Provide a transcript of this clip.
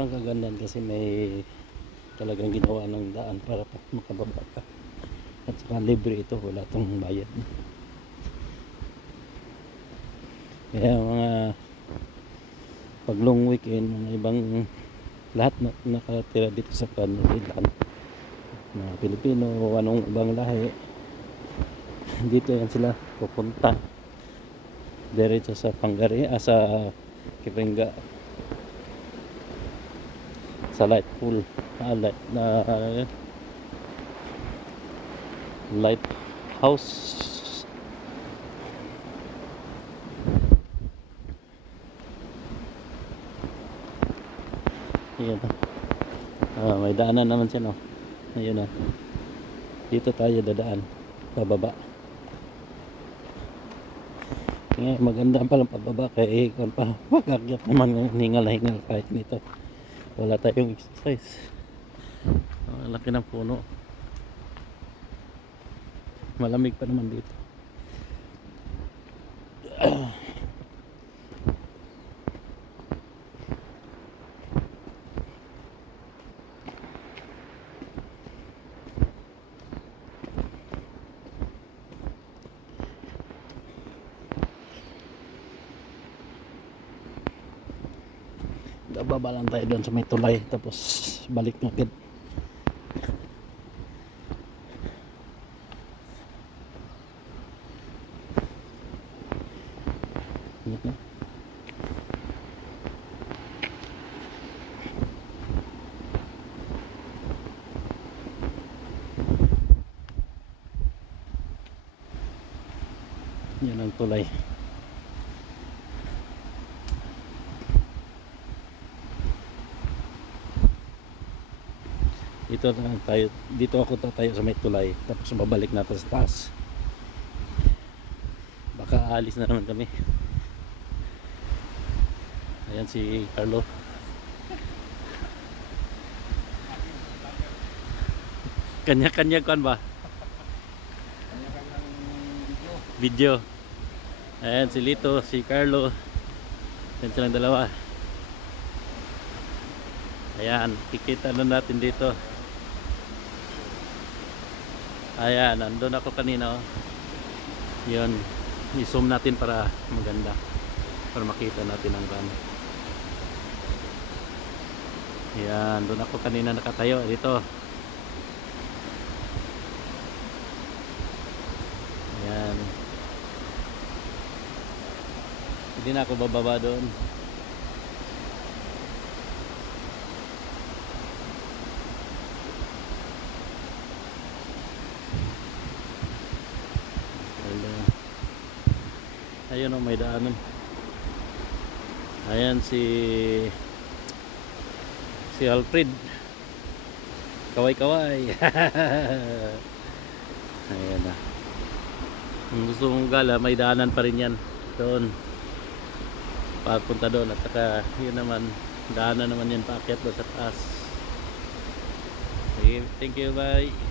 walang kagandahan kasi may talagang ginawa ng daan para makababa ka. At saka libre ito, wala tong bayad. Kaya mga pag long weekend, mga ibang lahat na nakatira dito sa Canilan, mga Pilipino o anong ibang lahi, dito yan sila pupunta diretso sa Pangaria, sa Kipenga, sa Lightful Lighthouse. Ayan, may daanan naman siya, no? Ayun na, dito tayo dadaan pababa. Ngayon maganda palang pababa kaya ikon pa pagakyat naman, hingal na hingal kahit nito wala tayong exercise. Laki ng puno, malamig pa naman dito. Baba lang tayo doon sa may tulay tapos balik na agad. Yan ang tulay. Dito na tayo, dito ako tatayo sa may tulay tapos babalik natin sa taas. Baka aalis na naman kami. Ayan si Carlo. Kanya-kanya kan ba? Video. Ayan si Lito, si Carlo. Ayan silang dalawa. Ayan, kikita na natin dito. Ayan, nandun ako kanina, oh. Yun, i-zoom natin para maganda, para makita natin ang van. Ayan, doon ako kanina nakatayo dito. Ayan, hindi na ako bababa doon. Ayun, oh, may daanan. Ayan si Alfred, kaway-kaway. Ayan na. Kung gusto mong gala, may daanan pa rin yan doon papunta doon, at saka yun naman daanan naman yan paakyat doon sa taas. Okay, thank you, bye.